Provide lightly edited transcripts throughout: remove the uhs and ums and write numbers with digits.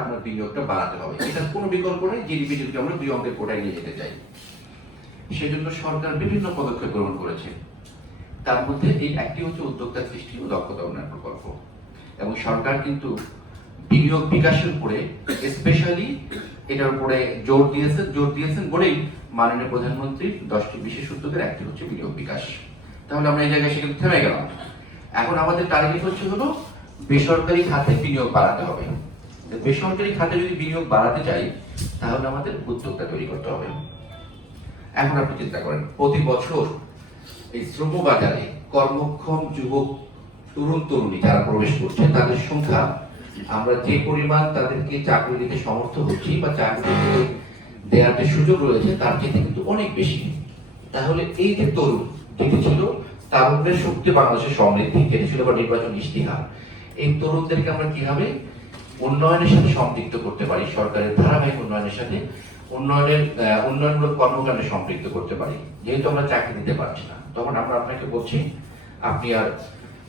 আপনার বিনিয়োগটা বাড়াতে হবে। এটা কোনো বিকল্প নেই জিডিপি যদি আমরা 2 অঙ্কের কোটায় নিয়ে যেতে চাই। সেজন্য সরকার বিভিন্ন পদক্ষেপ গ্রহণ করেছে। তার মধ্যে এই একটি হচ্ছে উদ্যোক্তা সৃষ্টি ও দক্ষতা উন্নয়ন প্রকল্প। এবং সরকার কিন্তু বিনিয়োগ বিকাশের উপরে স্পেশালি এটার উপরে জোর দিয়েছেন বলেই মাননীয় প্রধানমন্ত্রীর 10টি বিশেষ উদ্যোগের একটি হচ্ছে বিনিয়োগ বিকাশ। তাহলে আমরা এই জায়গায় সেখানে থেমে গেলাম। এখন আমাদের টার্গেট হলো বেসরকারি খাতে বিনিয়োগ বাড়াতে হবে। বেসরকারি খাতে যদি বিনিয়োগ বাড়াতে চাই তাহলে আমাদের উদ্যোক্তা তৈরি করতে হবে। এখন আপনি চিন্তা করেন প্রতি বছর এই শ্রম বাজারে কর্মক্ষম যুবক তরুণী যারা প্রবেশ করছে তাদের সংখ্যা আমরা যে পরিমাণ তাদেরকে চাকরি দিতে সমর্থ হচ্ছি বা চাকরি দেওয়ার যে সুযোগ রয়েছে তার চেয়ে কিন্তু অনেক বেশি। তাহলে এই যে তরুণ যেটি ছিল তারুণ্যের শক্তি বাংলাদেশের সমৃদ্ধি, যেটি ছিল বা নির্বাচন ইশতিহার, এই তরুণদেরকে আমরা কিভাবে উন্নয়নের সাথে সম্পৃক্ত করতে পারি, সরকারের ধারাবাহিক উন্নয়নের সাথে উন্নয়নমূলক কর্মকাণ্ডে সম্পৃক্ত করতে পারি। যেহেতু আমরা চাকরি দিতে পারছি না, তখন আমরা আপনাকে বলছি আপনি আর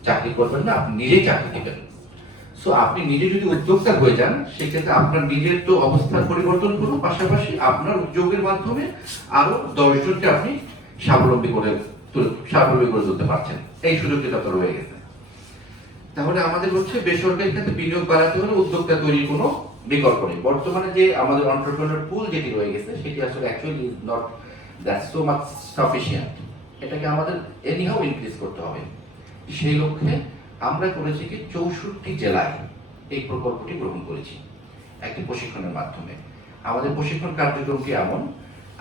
চাকরি করবেন না, আপনি নিজেই চাকরি দিবেন। সো আপনি নিজে যদি উদ্যোক্তা হয়ে যান সেক্ষেত্রে আপনার নিজের তো অবস্থার পরিবর্তন করুন, পাশাপাশি আপনার উদ্যোগের মাধ্যমে আরো 10 জনকে আপনি স্বাবলম্বী করে তুলতে পারছেন। এই সুযোগটা তো রয়ে গেছে। তাহলে আমাদের হচ্ছে বেসরকারি খাতে বিনিয়োগ বাড়াতে হলে উদ্যোক্তা তৈরির কোনো বিকল্প নেই। বর্তমানে যে আমাদের এন্টারপ্রেনার পুল যেটি রয়ে গেছে সেটি আসলে actually is not that so much sufficient. এটাকে আমাদের এনিহাউ ইনক্রিজ করতে হবে। সেই লক্ষ্যে আমরা করেছি কি 64 জেলায় এই প্রকল্পটি গ্রহণ করেছি একটি প্রশিক্ষণের মাধ্যমে। আমাদের প্রশিক্ষণ কার্যক্রমটি এমন,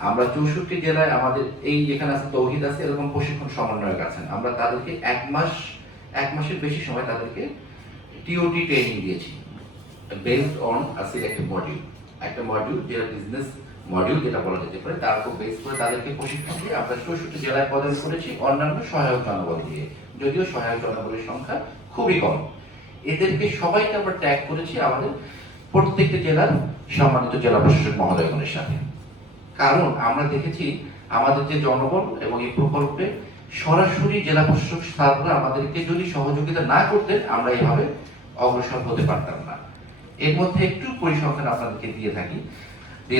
আমরা 64 জেলায় আমাদের এই যেখানে আছে তৌহিদ আছে এরকম প্রশিক্ষণ সমন্বয়ক আছেন, আমরা তাদেরকে এক মাসের বেশি সময় তাদেরকে টিওটি ট্রেনিং দিয়েছি based on a selected module. একটা মডিউল যেটা বিজনেস মডিউল যেটা বলা যেতে পারে, তার উপর বেস করে তাদেরকে প্রশিক্ষণ দিয়ে আমরা 64 জেলায় প্রদান করেছি, অন্যান্য সহায়ক জনবল দিয়ে। যদিও সহায়ক জনবলের সংখ্যা খুবই কম। এদেরকে সবাইকে আমরা ট্যাগ করেছি আমাদের প্রত্যেকটা জেলার সম্মানিত জেলা প্রশাসক মহোদয়গণের সাথে। কারণ আমরা দেখেছি আমাদের যে জনবল এবং এই প্রকল্পে সরাসরি জেলা প্রশাসক স্যাররা আমাদেরকে যদি সহযোগিতা না করতেন আমরা এইভাবে অগ্রসর হতে পারতাম না। এর মধ্যে একটু পরিসংখ্যান আপনাদেরকে দিয়ে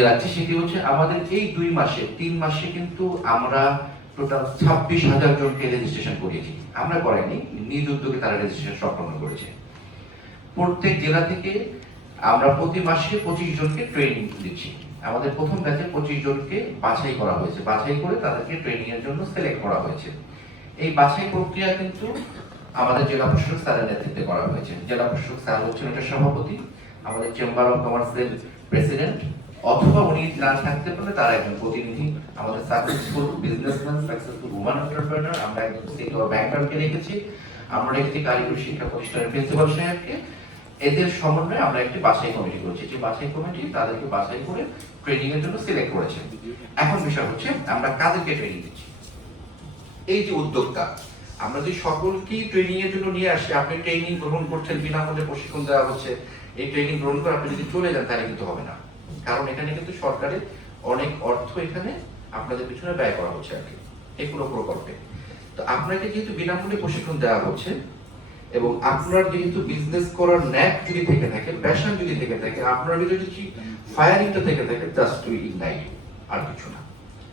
রাখছি। সেটি হচ্ছে আমাদের এই 3 মাসে কিন্তু আমরা টোটাল 26,000 জনকে রেজিস্ট্রেশন করিয়েছি। আমরা করাইনি, নিজ উদ্যোগে তারা রেজিস্ট্রেশন সম্পন্ন করেছে। প্রত্যেক জেলা থেকে আমরা প্রতি মাসে 25 জনকে ট্রেনিং দিচ্ছি। আমাদের প্রথম ব্যাচে 25 জনকে বাছাই করা হয়েছে, বাছাই করে তাদেরকে ট্রেনিং এর জন্য সিলেক্ট করা হয়েছে। এই বাছাই প্রক্রিয়া কিন্তু আমাদের জেলা প্রশাসক স্যারের নেতৃত্বে করা হয়েছে। জেলা প্রশাসক স্যার হচ্ছেন এটার সভাপতি, আমাদের চেম্বার অফ কমার্সের প্রেসিডেন্ট, অথবা উনি না থাকতে পারলে তার একজন প্রতিনিধি। আমাদের সাকসেসফুল বিজনেসম্যান, সাকসেসফুল উমান এন্টারপ্রেনার, আমরা একজন সিনিয়র ব্যাংকারকে রেখেছি, আমরা রেখেছি কারিগরি শিক্ষা প্রতিষ্ঠানের প্রিন্সিপাল সাহেবকে। এদের সমন্বয়ে আমরা একটি বাছাই কমিটি করেছি, যে বাছাই কমিটি তাদেরকে বাছাই করে ট্রেনিং এর জন্য সিলেক্ট করেছে। এখন বিষয় হচ্ছে আমরা কাদেরকে ট্রেনিং দিচ্ছি। এই যে উদ্যোক্তা, আমরা যদি সকলকেই ট্রেনিং এর জন্য নিয়ে আসি, আপনি ট্রেনিং গ্রহণ করছেন, বিনামূল্যে প্রশিক্ষণ দেওয়া হচ্ছে, এই ট্রেনিং গ্রহণ করে আপনি যদি চলে যান তাহলে কিন্তু হবে না। কারণ এখানে কিন্তু সরকারের অনেক অর্থ এখানে আপনাদের পিছনে ব্যয় করা হচ্ছে আর কি এই পুরো প্রকল্পে। তো আপনাকে যেহেতু বিনামূল্যে প্রশিক্ষণ দেওয়া হচ্ছে এবং আপনার যেহেতু বিজনেস করার ন্যাক যদি থেকে থাকে, প্যাশন যদি থেকে থাকে, আপনার ভিতরে যদি ফায়ারিংটা থেকে থাকে, জাস্ট টু ইগনাইট, আর কিছু না।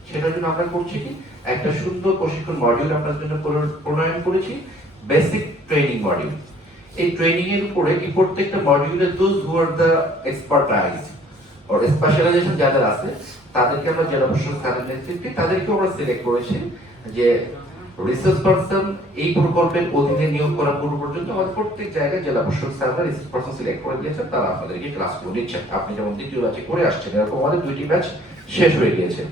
সেটার জন্য আমরা করছি কি একটা সুন্দর প্রশিক্ষণ মডিউল আপনার জন্য প্রণয়ন করেছি, বেসিক ট্রেনিং মডিউল। এই ট্রেনিং এর উপরে এই প্রত্যেকটা মডিউলে those who are the expertise or specialisation যাদের আছে তাদেরকে আমরা জেলা প্রশাসক স্যারের নেতৃত্বে তাদেরকে আমরা সিলেক্ট করেছি যে রিসার্চ পারসন এই প্রকল্পের অধীনে নিয়োগ করা পূর্ব পর্যন্ত আমাদের প্রত্যেক জায়গায় জেলা প্রশাসক স্যাররা রিসার্চ পারসন সিলেক্ট করে দিয়েছেন, তারা আপনাদেরকে ক্লাসগুলো দিচ্ছেন। আপনি যেমন দ্বিতীয় ব্যাচে করে আসছেন, এরকম আমাদের 2টি ব্যাচ শেষ হয়ে গিয়েছে।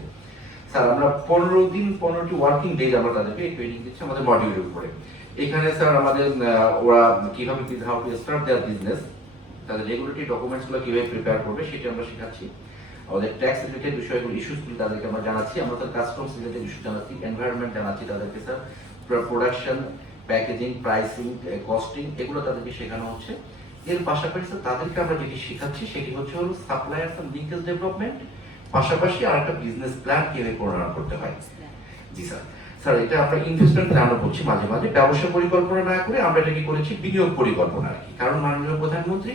স্যার আমরা 15টি ওয়ার্কিং ডেজ আমরা তাদেরকে ট্রেনিং দিচ্ছি আমাদের মডিউলের উপরে। এখানে স্যার আমাদের ওরা কিভাবে how to start there business, তাদের রেগুলেটরি ডকুমেন্টসগুলো কিভাবে প্রিপেয়ার করবে সেটা আমরা শেখাচ্ছি। আমাদের ট্যাক্স রিলেটেড বিষয়গুলো ইস্যুসগুলো তাদেরকে আমরা জানাচ্ছি, আমরা তাদের কাস্টমস রিলেটেড ইস্যু জানাচ্ছি, এনভায়রনমেন্ট জানাচ্ছি তাদেরকে sir, production, packaging, pricing, costing, এগুলো তাদেরকে শেখানো হচ্ছে। এর পাশাপাশি তাদেরকে আমরা যেটি শেখাচ্ছি সেটি হচ্ছে হলো সাপ্লায়ার্স এন্ড লিঙ্কেজ ডেভেলপমেন্ট, পাশাপাশি আর একটা বিজনেস প্ল্যান কিভাবে প্রণয়ন করতে হয়। জি স্যার। স্যার এটা আমরা ইনভেস্টমেন্ট প্ল্যানও বলছি মাঝে মাঝে, ব্যবসা পরিকল্পনা না করে আমরা এটা কি করেছি বিনিয়োগ পরিকল্পনা আর কি। কারণ মাননীয় প্রধানমন্ত্রী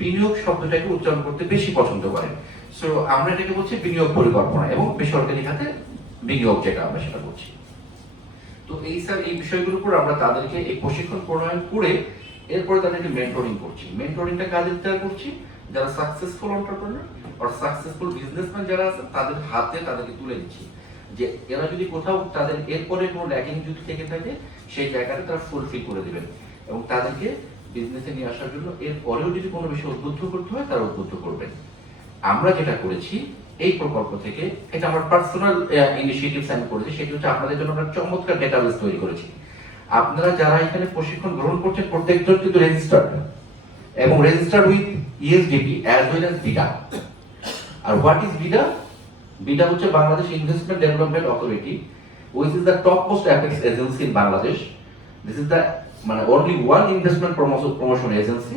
বিনিয়োগ শব্দটাকে উচ্চারণ করতে বেশি পছন্দ করেন। সো আমরা এটাকে বলছি বিনিয়োগ পরিকল্পনা এবং বেসরকারি খাতে বিনিয়োগ, যেটা আমরা সেটা বলছি। তো এই স্যার এই বিষয়গুলোর উপর আমরা তাদেরকে এই প্রশিক্ষণ প্রণয়ন করে এরপরে তাদেরকে মেন্টরিং করছি। মেন্টরিংটা কাজের দ্বারা করছি যারা সাকসেসফুল এন্টারপ্রেনার আর সাকসেসফুল বিজনেসম্যান যারা আছে তাদের হাতে তাদেরকে তুলে দিচ্ছি, যে এরা যদি কোথাও তাদের এরপরে কোনো ল্যাকিং যদি থেকে থাকে সেই জায়গাটা তারা ফুলফিল করে দিবেন এবং তাদেরকে বিজনেসে নিয়ে আসার জন্য এরপরেও যদি কোনো বিষয় উদ্বুদ্ধ করতে হয় তারা উদ্বুদ্ধ করবেন। আমরা যেটা করেছি এই প্রকল্প থেকে, এটা আমার পার্সোনাল ইনিশিয়েটিভ আমি করেছি, সেটি হচ্ছে আপনাদের জন্য আমরা চমৎকার ডেটাবেস তৈরি করেছি। আপনারা যারা এখানে প্রশিক্ষণ গ্রহণ করছেন প্রত্যেকজন কিন্তু রেজিস্টার্ড এবং registered with ESDP as well as BIDA. আর হোয়াট ইজ বিডা? বিডা হচ্ছে Bangladesh investment development authority, which is the topmost apex agency in Bangladesh. This is the only one investment promotion agency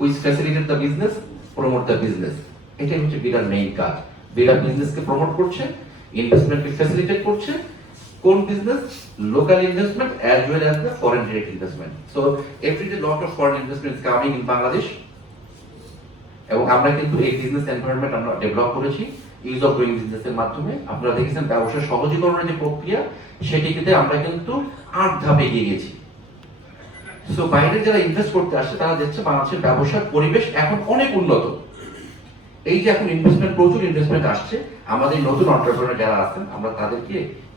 which facilitate the business, promote the business. এটাই হচ্ছে বিডার main কাজ। BIDA বিজনেসকে promote করছে, ইনভেস্টমেন্টকে facilitate করছে। কোন business? Local investment as well as the foreign direct investment. So every day lot of foreign investment is coming in Bangladesh. এবং আমরা কিন্তু এই বিজনেস এনভায়রনমেন্ট আমরা ডেভেলপ করেছি ইউজ অফ ডুইং বিজনেসের মাধ্যমে। আপনারা দেখেছেন ব্যবসা সহজীকরণের যে প্রক্রিয়া সেটিতে আমরা কিন্তু 8 ধাপে এগিয়ে গেছি। সো বাইরে যারা ইনভেস্ট করতে আসছে তারা দেখছে বাংলাদেশের ব্যবসার পরিবেশ এখন অনেক উন্নত। এই যে এখন ইনভেস্টমেন্ট, প্রচুর ইনভেস্টমেন্ট আসছে, আমাদের নতুন এন্টারপ্রেনার যারা আছেন আমরা তাদেরকে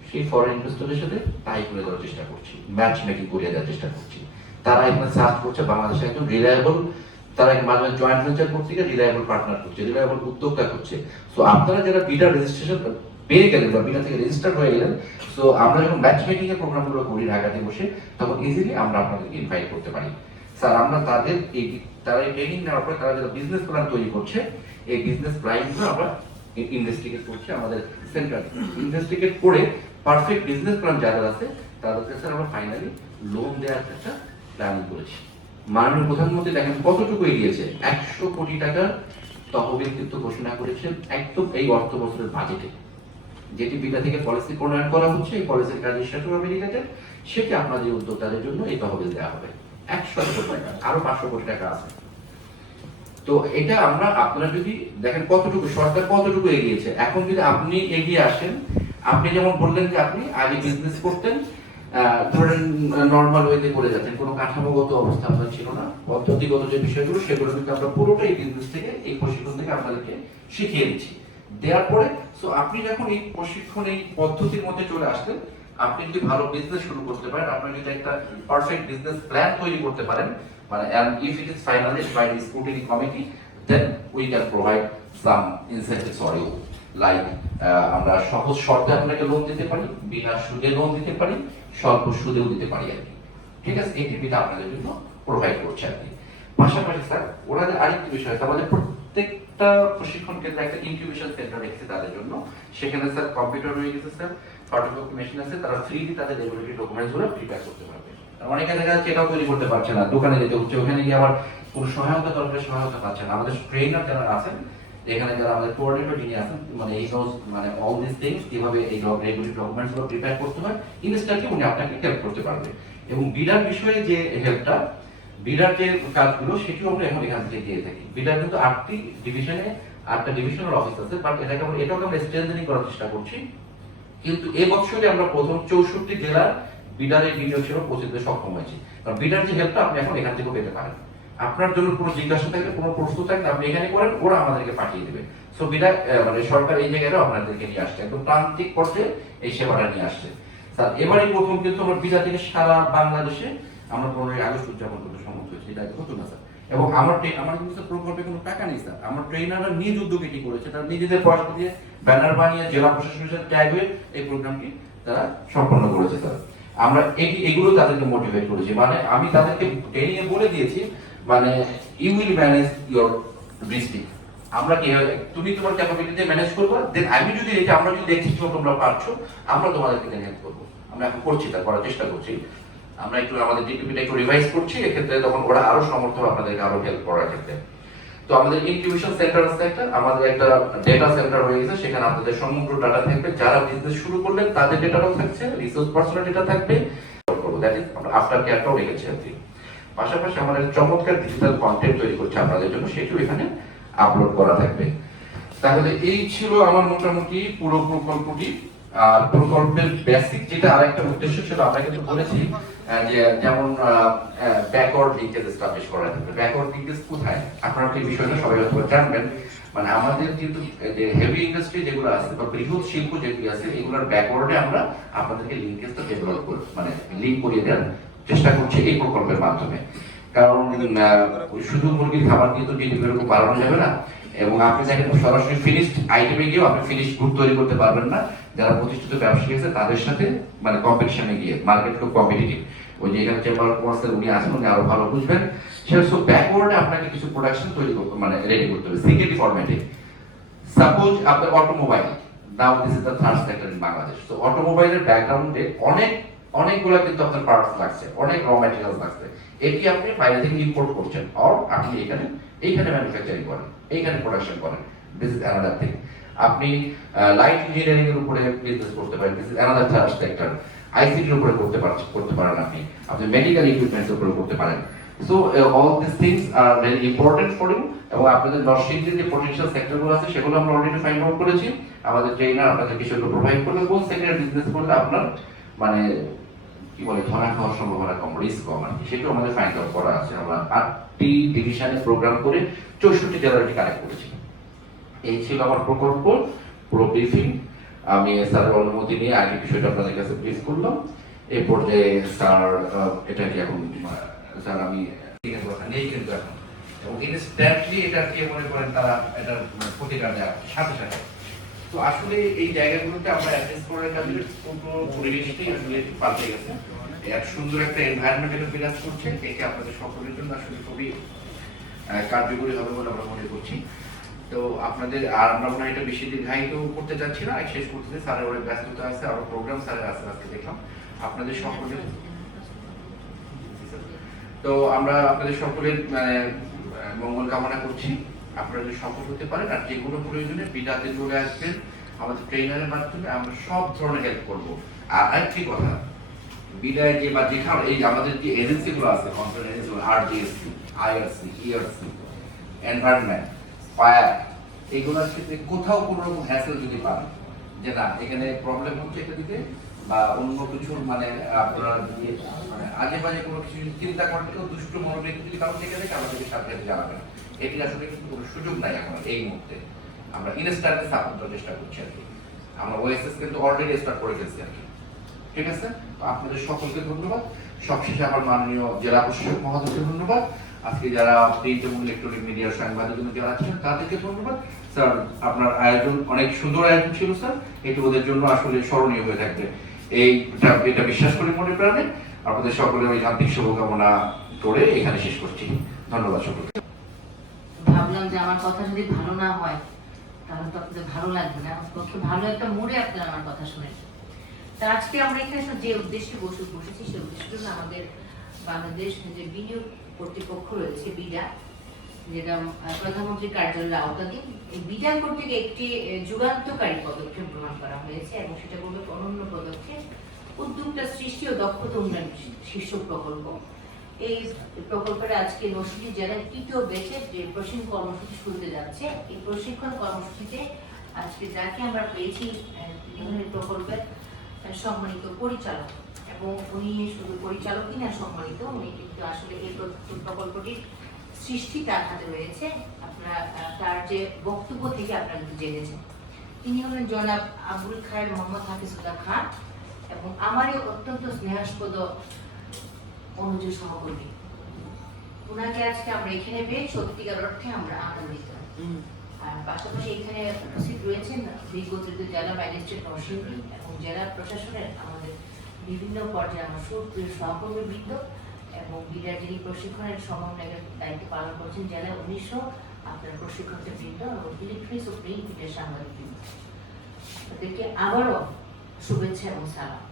সেই ফরেন ইনভেস্টরদের সাথে টাই করে দেওয়ার চেষ্টা করছি, ম্যাচ মেকিং করে দেওয়ার চেষ্টা করছি। তারা এখানে সার্চ করছে বাংলাদেশে একজন রিলায়েবল, তারা মাঝে জয়েন্ট ভেঞ্চার করছে, রিলায়েবল পার্টনার করছে, রিলায়েবল উদ্যোক্তা করছে। সো আপনারা যারা বিডার রেজিস্ট্রেশন পেয়ে গেলেন বা বিডা থেকে রেজিস্টার হয়ে গেলেন, সো আমরা যখন ম্যাচ মেকিং এর প্রোগ্রামগুলো করি ঢাকাতে বসে, তখন ইজিলি আমরা আপনাদেরকে ইনভাইট করতে পারি। স্যার আমরা তাদের তারা এই ট্রেনিং নেওয়ার পরে তারা যারা বিজনেস প্ল্যান তৈরি করছে, এই বিজনেস প্ল্যানগুলো আমরা ইনভেস্টিগেট করছি আমাদের সেন্টার। ইনভেস্টিগেট করে পারফেক্ট বিজনেস প্ল্যান যারা আছে তাদেরকে স্যার আমরা ফাইনালি লোন দেওয়ার একটা প্ল্যান করেছি। মাননীয় প্রধানমন্ত্রী দেখেন কতটুকু এগিয়েছে, 100 কোটি টাকার তহবিল কিন্তু ঘোষণা করেছেন একদম এই অর্থ বছরের বাজেটে, যেটি বিটা থেকে পলিসি প্রণয়ন করা হচ্ছে। এই পলিসির কাজ শেষও হবে রিলেটেড, সেটি আপনাদের উদ্যোক্তাদের জন্য এই তহবিল দেওয়া হবে 100 কোটি টাকা, আরো 500 কোটি টাকা আছে। তো এটা আমরা, আপনারা যদি দেখেন কতটুকু সরকার কতটুকু এগিয়েছে। এখন যদি আপনি এগিয়ে আসেন, আপনি যেমন বললেন যে আপনি আগে বিজনেস করতেন, ধরেন নর্মাল ওয়েতে করে যাচ্ছেন, কোনো কাঠামোগত অবস্থা আপনার ছিল না, পদ্ধতিগত যে বিষয়গুলো সেগুলো কিন্তু আমরা পুরোটাই বিজনেস থেকে এই প্রশিক্ষণ থেকে আপনাদেরকে শিখিয়ে দিচ্ছি। দেওয়ার পরে সো আপনি যখন এই প্রশিক্ষণ এই পদ্ধতির মধ্যে চলে আসলেন, আপনি যদি ভালো বিজনেস শুরু করতে পারেন, আপনি যদি একটা পারফেক্ট বিজনেস প্ল্যান তৈরি করতে পারেন, and if it is finalized by the scrutiny committee, then we can provide some incentives for you, like আমরা সহজ শর্তে আপনাকে লোন দিতে পারি, বিনা সুদে লোন দিতে পারি, স্বল্প সুদেও দিতে পারি আর কি। ঠিক আছে, এই টিপিটা আপনাদের জন্য প্রোভাইড করছে আর কি। পাশাপাশি স্যার ওনাদের আরেকটি বিষয় আছে, আমাদের প্রত্যেকটা প্রশিক্ষণ কেন্দ্রে একটা ইনকিউবেশন সেন্টার রেখেছে তাদের জন্য। সেখানে স্যার কম্পিউটার রয়ে গেছে, স্যার ফটোকপি মেশিন আছে, তারা ফ্রিলি তাদের রেগুলেটরি ডকুমেন্টস গুলো প্রিপেয়ার করতে পারবে। অনেকে দেখা যাচ্ছে এটাও তৈরি করতে পারছে না, দোকানে যেতে হচ্ছে, ওখানে গিয়ে আবার কোনো সহায়তা দরকার, সহায়তা পাচ্ছে না। আমাদের ট্রেনার যারা আছেন এখানে, যারা আমাদের কোঅর্ডিনেটর যিনি আছেন, এই নোজ অল দিস থিংস, কিভাবে এই রেগুলেটরি ডকুমেন্টস গুলো প্রিপেয়ার করতে হয়, ইনস্ট্যান্টলি উনি আপনাকে হেল্প করতে পারবে। এবং বিডার বিষয়ে যে হেল্পটা, বিডার যে কাজগুলো সেটিও আমরা এখন এখান থেকে দিয়ে থাকি। বিডার কিন্তু 8টি ডিভিশনে 8টা ডিভিশনাল অফিস আছে, বাট এটাকে আমরা স্ট্রেনথেনিং করার চেষ্টা করছি। কিন্তু এই বছরে আমরা প্রথম 64 জেলার বিডারের ভিডিও ছিল পৌঁছে দিতে সক্ষম হয়েছি। কারণ বিডার যে হেল্পটা আপনি এখন এখান থেকে পেতে পারেন। আপনার জন্য কোনো জিজ্ঞাসা থাকলে, কোনো প্রশ্ন থাকলে আপনি এখানে করেন, ওরা আমাদেরকে পাঠিয়ে দেবে। সো বিডার সরকার এই জায়গাটা আপনাদেরকে নিয়ে আসছে, একদম প্রান্তিক পর্যায়ে এই সেবাটা নিয়ে আসছে। স্যার এবারই প্রথম কিন্তু আমরা বিডা থেকে সারা বাংলাদেশে আমরা 15ই আগস্ট উদযাপন করতে সমর্থ হয়েছি, এটা হতো না স্যার। এবং আমার কিন্তু প্রকল্পে কোনো টাকা নেই স্যার, আমার ট্রেনাররা নিজ উদ্যোগে এটি করেছে, তারা নিজেদের পয়সা দিয়ে ব্যানার বানিয়ে জেলা প্রশাসনের সাথে ট্যাগ হয়ে এই প্রোগ্রামটি তারা সম্পন্ন করেছে স্যার। আমরা এগুলো তাদেরকে মোটিভেট করেছি, আমি তাদেরকে ট্রেনিং এ বলে দিয়েছি, you will manage your district. আমরা কি তুমি তোমার ক্যাপাবিলিটি ম্যানেজ করবা, দেন আমি যদি আমরা যদি দেখছি তোমরা পারছো, আমরা তোমাদেরকে হেল্প করবো। আমরা এখন করছি, তা করার চেষ্টা করছি। আমরা একটু আমাদের ডিপিপিটা একটু রিভাইজ করছি, এক্ষেত্রে তখন ওরা আরো সমর্থ হবে আপনাদেরকে আরো হেল্প করার ক্ষেত্রে। তো আমাদের ইনকিউবেশন সেন্টার আছে একটা, আমাদের একটা ডেটা সেন্টার হয়ে গেছে, সেখানে আপনাদের সমগ্র ডাটা থাকবে, যারা বিজনেস শুরু করলেন তাদের ডেটাটাও থাকছে, রিসোর্স পার্সোনাল ডেটা থাকবে, দ্যাট ইজ আমরা আফটার কেয়ারটাও রেখেছি আর কি। পাশাপাশি আমাদের চমৎকার ডিজিটাল কন্টেন্ট তৈরি করছে আপনাদের জন্য, সেটিও এখানে আপলোড করা থাকবে। তাহলে এই ছিল আমার মোটামুটি পুরো প্রকল্পটি। আর প্রকল্পের বেসিক যেটা আরেকটা উদ্দেশ্য ছিল, আমরা কিন্তু বলেছি যে যেমন ব্যাকওয়ার্ড লিঙ্কেজ এস্টাবলিশ করা থাকবে। ব্যাকওয়ার্ড লিঙ্কেজ কোথায়, আপনারা এই বিষয়টা সবাই হয়তো জানবেন। মানে আমাদের যেহেতু যে হেভি ইন্ডাস্ট্রি যেগুলো আছে বা বৃহৎ শিল্প যেগুলো আছে, এগুলোর ব্যাকওয়ার্ডে আমরা আপনাদেরকে লিঙ্কেজটা ডেভেলপ করে মানে লিঙ্ক করিয়ে দেওয়ার চেষ্টা করছি এই প্রকল্পের মাধ্যমে। কারণ শুধু মুরগির খাবার দিয়ে তো জিনিস এরকম বাড়ানো যাবে না, এবং আপনি দেখেন সরাসরি ফিনিশড আইটেমে গিয়েও আপনি ফিনিশড গুড তৈরি করতে পারবেন না। যারা প্রতিষ্ঠিত ব্যবসায়ী আছে তাদের সাথে মানে কম্পিটিশনে গিয়ে, মার্কেট খুব কম্পিটিটিভ, ওই যে এখানে চেম্বার অফ কমার্সের উনি আছেন, উনি আরো ভালো বুঝবেন। সেটা সো ব্যাকওয়ার্ডে আপনাকে কিছু প্রোডাকশন তৈরি করতে মানে রেডি করতে হবে সিকেটি ফরম্যাটে। সাপোজ আপনার automobile, now this is the third sector in Bangladesh. তো অটোমোবাইলের ব্যাকগ্রাউন্ডে অনেকগুলো কিন্তু আপনার পার্টস লাগছে, অনেক র ম্যাটেরিয়ালস লাগছে। এটি আপনি বাইরে থেকে ইম্পোর্ট করছেন, আর আপনি এইখানে ম্যানুফ্যাকচারিং করেন, এইখানে প্রোডাকশন করেন। This is another thing. আপনি লাইট ইঞ্জিনিয়ারিং এর উপরে বিজনেস করতে পারেন, this is another third sector. আইসিটির উপরে করতে পারেন, আপনি মেডিকেল ইকুইপমেন্টস উপরে করতে পারেন। So all this things are very important for you. এবং আপনাদের নরসিংদীর যে পটেনশিয়াল সেক্টরগুলো আছে সেগুলো আমরা অলরেডি ফাইন্ড আউট করেছি। আমাদের ট্রেনার আপনাদেরকে সেগুলো প্রোভাইড করবে। কোন সেক্টরে বিজনেস করলে আপনার মানে কি বলে ধরা খাওয়ার সম্ভাবনা কম, রিস্ক কম, আর সেটাও আমাদের ফাইন্ড আউট করা আছে। আমরা 8টি ডিভিশনে প্রোগ্রাম করে 64 জেলাটি কালেক্ট করেছি। এই ছিল আমার প্রকল্প পুরো ব্রিফিং। আমি স্যারের অনুমতি নিয়ে আগে বিষয়টা আপনাদের কাছে ব্রিফ করলাম। এই পর্যায়ে স্যার এটাকে এখন স্যার আমি নেই কিন্তু এখন, এবং ইনস্ট্যান্টলি এটাকে মনে করেন তারা এটার প্রতিকার দেওয়ার সাথে সাথে। তো আসলে এই জায়গাগুলোতে আমরা অ্যাড্রেস করার কাজে পুরো পরিবেশটাই আসলে পাল্টে গেছে। এত সুন্দর একটা এনভায়রনমেন্ট এখানে বিরাজ করছে, একে আপনাদের সকলের জন্য আসলে খুবই কার্যকরী হবে বলে আমরা মনে করছি। তো আপনাদের আর আমরা মনে হয় এটা বেশি দীর্ঘায়িত করতে চাচ্ছি না, শেষ করতে। স্যারের অনেক ব্যস্ততা আছে, আরো প্রোগ্রাম স্যারের আছে আজকে দেখলাম। আপনাদের সকলের তো আমরা আপনাদের সকলের মঙ্গল কামনা করছি। আপনারা যদি সফল হতে পারেন, আর যে কোনো প্রয়োজনে বিডাতে চলে আসবেন আমাদের ট্রেনারের মাধ্যমে, আমরা সব ধরনের হেল্প করবো। আর আরেকটি কথা, বিডায় যে বা যেখানে এই আমাদের যে এজেন্সিগুলো আছে, আরজিএসসি, আইআরসি, ইআরসি, এনভায়রনমেন্ট, ফায়ার, এগুলোর ক্ষেত্রে কোথাও কোনো রকম হ্যাসেল যদি পান যে না এখানে প্রবলেম হচ্ছে এটা দিকে বা অন্য কিছুর মানে আপনারা মানে আজে বাজে কোনো কিছু চিন্তা করেন, কেউ দুষ্ট মনোবৃত্তি যদি কারণ থেকে থাকে আমাদেরকে সাথে সাথে জানাবেন। এটি আসলে কিন্তু কোনো সুযোগ নাই এখন এই মুহূর্তে। আমরা ইনস্টান্টে সাপোর্ট দেওয়ার চেষ্টা করছি আর কি। আমরা ওএসএস কিন্তু অলরেডি স্টার্ট করে ফেলছি আর কি। ঠিক আছে, তো আপনাদের সকলকে ধন্যবাদ। সবশেষে আমার মাননীয় জেলা প্রশাসক মহোদয়কে ধন্যবাদ। আজকে যারা প্রিন্ট এবং ইলেকট্রনিক মিডিয়ার সাংবাদিক যারা আছেন তাদেরকে ধন্যবাদ। স্যার আপনার আয়োজন অনেক সুন্দর আয়োজন ছিল স্যার, এটি ওদের জন্য আসলে স্মরণীয় হয়ে থাকবে এটা বিশ্বাস করি মনে প্রাণে। আপনাদের সকলের ওই যান্ত্রিক শুভকামনা করে এখানে শেষ করছি। ধন্যবাদ সকলকে। ভাবলাম যে আমার কথা যদি ভালো না হয় তাহলে তো আপনাদের ভালো লাগবে না, ভালো একটা মুডে আপনারা আমার কথা শুনেন। তা আজকে আমরা এখানে যে উদ্দেশ্যে বসেছি সেই উদ্দেশ্যটা হলো আমাদের বাংলাদেশ যে বিনিয়োগ কর্তৃপক্ষ রয়েছে বিডা, যেটা প্রধানমন্ত্রী কার্যালয়ের আওতাধীন। এই বিডা কর্তৃক একটি যুগান্তকারী পদক্ষেপ গ্রহণ করা হয়েছে, এবং সেটা বলবে অনন্য পদক্ষেপ উদ্যোক্তা সৃষ্টি ও দক্ষতা উন্নয়ন শীর্ষক প্রকল্প। এই প্রকল্পের আজকে নরসিংদী জেলার তৃতীয় ব্যাচের যে প্রশিক্ষণ কর্মসূচি শুরুতে যাচ্ছে। এই প্রশিক্ষণ কর্মসূচিতে আজকে যাকে আমরা পেয়েছি প্রকল্পের সম্মানিত পরিচালক, এবং উনি শুধু পরিচালকই না সম্মানিত, উনি কিন্তু আসলে এই প্রকল্পটির সৃষ্টি তার হাতে রয়েছে। আপনারা তার যে বক্তব্য থেকে আপনারা কিন্তু জেনেছেন, তিনি হলেন জনাব আবুল খায়ের মোহাম্মদ হাফিজুল্লাহ খান, এবং আমারই অত্যন্ত স্নেহাস্পদ অনুজ সহকর্মী। ওনাকে আজকে আমরা এখানে পেয়ে সত্যিকার অর্থে আমরা আনন্দিত। আর পাশাপাশি এখানে উপস্থিত রয়েছেন বিগত জেলা ম্যাজিস্ট্রেট নরসিংদী এবং জেলা প্রশাসনের আমাদের বিভিন্ন পর্যায়ে আমার সুপ্রিয় সহকর্মীবৃন্দ, এবং বিডার যিনি প্রশিক্ষণের সমন্বয়ের দায়িত্ব পালন করছেন জেলা 1900 আপনার প্রশিক্ষকের বৃন্দ এবং ইলেকট্রিক্স ও প্রিন্ট মিডিয়ার সাংবাদিক বৃন্দ, তাদেরকে আবারও শুভেচ্ছা এবং সালাম।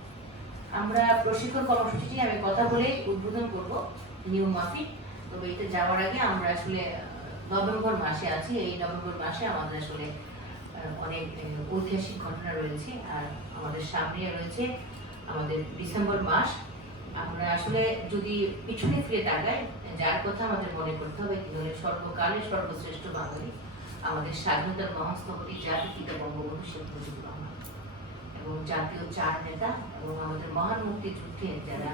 আমরা প্রশিক্ষণ কর্মসূচিটি আমি কথা বলে উদ্বোধন করব নিয়ম মাফিক। তবে এটা যাওয়ার আগে আমরা আসলে নভেম্বর মাসে আছি। এই নভেম্বর মাসে আমাদের আসলে অনেক ঐতিহাসিক ঘটনা রয়েছে, আর আমাদের সামনে রয়েছে আমাদের ডিসেম্বর মাস। আমরা আসলে যদি পিছনে ফিরে তাকাই, যার কথা আমাদের মনে করতে হবে তিনি হলেন সর্বকালের সর্বশ্রেষ্ঠ বাঙালি, আমাদের স্বাধীনতার মহাস্থপতি জাতির পিতা বঙ্গবন্ধু শেখ মুজিবুর রহমান, এবং জাতীয় চার নেতা এবং আমাদের মহান মুক্তিযুদ্ধে যারা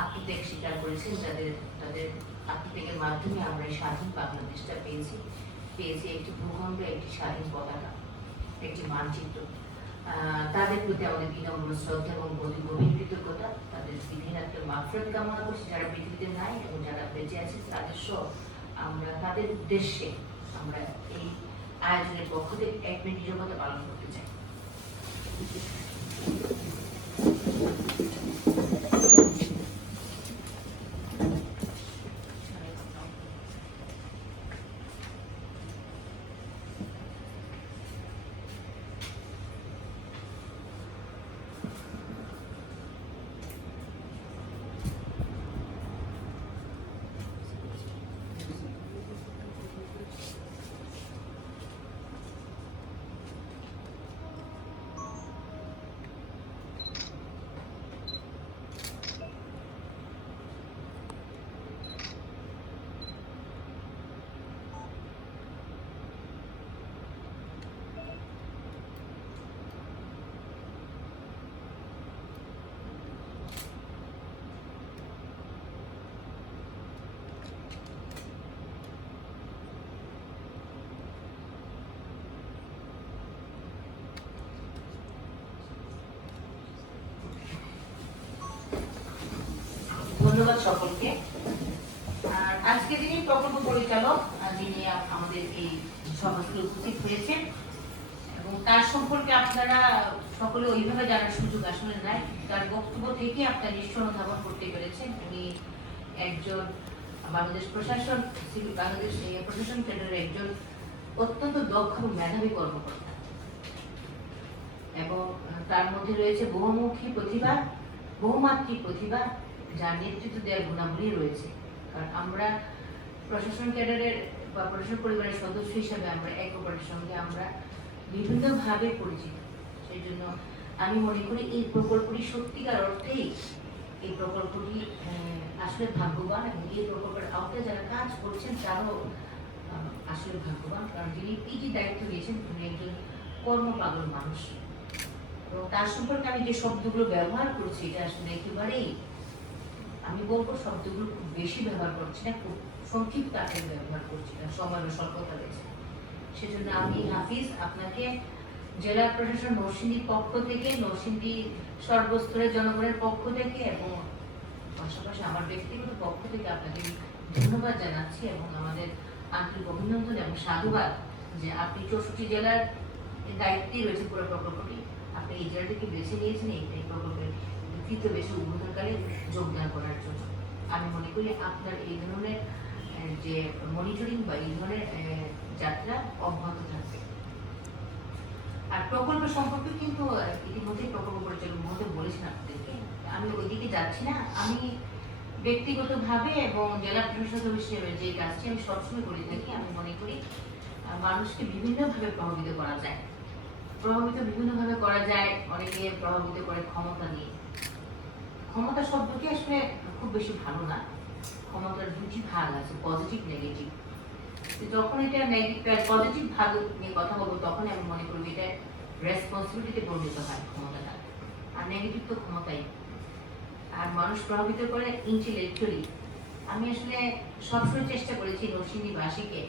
আত্মত্যাগ স্বীকার করেছেন, তাদের আত্মত্যাগের মাধ্যমে আমরা এই স্বাধীন বাংলাদেশটা পেয়েছি একটি ভূখণ্ড, একটি স্বাধীন পতাকা, একটি মানচিত্র। তাদের প্রতি আমাদের বিনম্র শ্রদ্ধা এবং গভীর কৃতজ্ঞতা। তাদের বিধির একটা মাগফিরাত কামনা করছি, যারা পৃথিবীতে নাই এবং যারা বেঁচে আছে তাদের সহ আমরা তাদের উদ্দেশ্যে আমরা এই আয়োজনের পক্ষ থেকে 1 মিনিট নীরবতা পালন করতে চাই। ধন্যবাদ সকলকে। আর আজকে যিনি প্রকল্প পরিচালক, যিনি আমাদের এই সভাস্থলে উপস্থিত হয়েছেন, এবং তার সম্পর্কে আপনারা সকলে ওইভাবে জানার সুযোগ আসলে নাই। তার বক্তব্য থেকে আপনারা নিশ্চয় অনুধাবন করতে পেরেছেন উনি একজন বাংলাদেশ প্রশাসন কেন্দ্রের একজন অত্যন্ত দক্ষ এবং মেধাবী কর্মকর্তা, এবং তার মধ্যে রয়েছে বহুমুখী প্রতিভা, বহুমাত্রিক প্রতিভা, যার নেতৃত্ব দেওয়ার গুণাবলী রয়েছে। কারণ আমরা প্রশাসন ক্যাডারের বা প্রশাসন পরিবারের সদস্য হিসেবে আমরা এক অপরের সঙ্গে আমরা বিভিন্নভাবে পরিচিত। সেই জন্য আমি মনে করি এই প্রকল্পটি সত্যিকার অর্থেই এই প্রকল্পটি আসলে ভাগ্যবান, এবং এই প্রকল্পের আওতায় যারা কাজ করছেন তারাও আসলে ভাগ্যবান। কারণ যিনি পিজি দায়িত্ব নিয়েছেন তিনি একজন কর্মপাগল মানুষ, এবং তার সম্পর্কে আমি যে শব্দগুলো ব্যবহার করছি এটা আসলে একেবারেই আমি বলবো শব্দগুলো খুব বেশি ব্যবহার করছি না, খুব সংক্ষিপ্ত আকারে ব্যবহার করছি না, সময়ের স্বল্পতা রয়েছে। সেজন্য আমি হাফিজ আপনাকে জেলা প্রশাসন নরসিংদীর পক্ষ থেকে, নরসিংদী সর্বস্তরের জনগণের পক্ষ থেকে এবং পাশাপাশি আমার ব্যক্তিগত পক্ষ থেকে আপনাকে ধন্যবাদ জানাচ্ছি, এবং আমাদের আন্তরিক অভিনন্দন এবং সাধুবাদ যে আপনি 64 জেলার দায়িত্বে রয়েছে পুরো প্রকল্পটি। আপনি এই জেলাটিকে বেছে নিয়েছেন এই প্রকল্পের তৃতীয় বেশি উদ্বোধনকালে যোগদান করার জন্য। আমি মনে করি আপনার এই ধরনের যে মনিটরিং বা এই ধরনের যাত্রা অব্যাহত থাকবে। আর প্রকল্প সম্পর্কে কিন্তু ইতিমধ্যে প্রকল্প পরিচালক মহোদয় বলেছেন আপনাদেরকে, আমি ওইদিকে যাচ্ছি না। আমি ব্যক্তিগতভাবে এবং জেলা প্রশাসক হিসেবে যে কাজটি আমি সবসময় করে থাকি, আমি মনে করি মানুষকে বিভিন্নভাবে প্রভাবিত করা যায়। বিভিন্নভাবে করা যায়। অনেকে প্রভাবিত করে ক্ষমতা নিয়ে। ক্ষমতা শব্দটি আসলে খুব বেশি ভালো না। ক্ষমতার দুটি ভাগ আছে, পজিটিভ নেগেটিভ। যখন এটা পজিটিভ ভাগ নিয়ে কথা বলবো তখন আমি মনে করি এটা রেসপন্সিবিলিটিতে পরিণত হয় ক্ষমতাটা, আর নেগেটিভ তো ক্ষমতাই। আর মানুষ প্রভাবিত করে ইন্টেলেকচুয়ালি। আমি আসলে সবসময় চেষ্টা করেছি নরসিংদীবাসীকে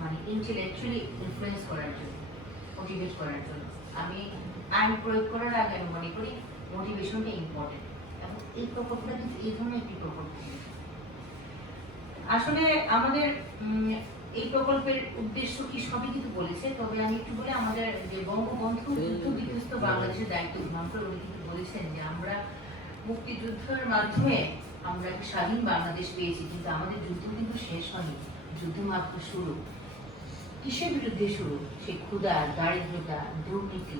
মানে ইন্টেলেকচুয়ালি ইনফ্লুয়েন্স করার জন্য, মোটিভেট করার জন্য। আমি আইন প্রয়োগ করার আগে আমি মনে করি মোটিভেশনটা ইম্পর্টেন্ট, এবং এই প্রকল্পটা কিন্তু এই ধরনের একটি প্রকল্প। আসলে আমাদের এই প্রকল্পের উদ্দেশ্য কি সবই কিন্তু বলেছে, তবে আমি একটু বলে আমাদের যে বঙ্গবন্ধু যুদ্ধ বিধ্বস্ত বাংলাদেশের দায়িত্ব গ্রহণ করে উনি কিন্তু বলেছেন যে আমরা মুক্তিযুদ্ধের মাধ্যমে আমরা একটা স্বাধীন বাংলাদেশ পেয়েছি, কিন্তু আমাদের যুদ্ধ কিন্তু শেষ হয়নি, যুদ্ধ মাত্র শুরু। কিসের বিরুদ্ধে শুরু? সেই ক্ষুধা, দারিদ্রতা, দুর্নীতি,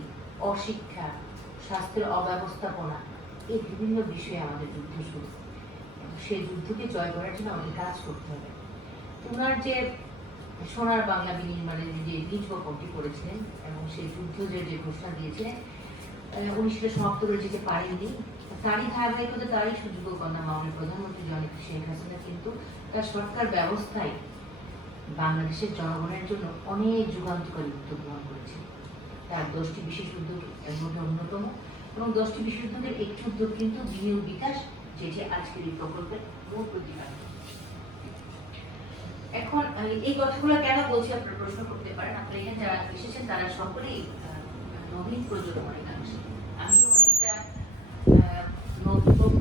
অশিক্ষা, স্বাস্থ্যের অব্যবস্থাপনা, এই বিভিন্ন বিষয়ে আমাদের যুদ্ধ শুরু। সেই যুদ্ধকে জয় করার জন্য আমাদের কাজ করতে হবে। ওনার যে সোনার বাংলা বিনির্মাণের যে বীজ বপনটি করেছিলেন এবং সেই যুদ্ধ যে ঘোষণা দিয়েছিলেন, উনি সেটা সমাপ্ত করে যেতে পারেননি। তারই ধারাবাহিকতা তারই সুযোগ্য কন্যা মাননীয় প্রধানমন্ত্রী জননেত্রী শেখ হাসিনা কিন্তু তার সরকার ব্যবস্থায় বাংলাদেশের জনগণের জন্য অনেক যুগান্তকারী উদ্যোগ গ্রহণ করেছে। তার 10টি বিশেষ উদ্যোগ এর মধ্যে অন্যতম, এবং 10টি বিশেষ উদ্যোগের একটি উদ্যোগ কিন্তু বিনিয়োগ বিকাশ, যেটি আজকের এই প্রকল্পের মূল প্রতিপাদন। এখন এই কথাগুলো কেন বলছি আপনারা প্রশ্ন করতে পারেন। আপনারা এখানে যারা এসেছেন তারা সকলেই নবীন প্রজন্ম অনেকাংশে। আমি অনেকটা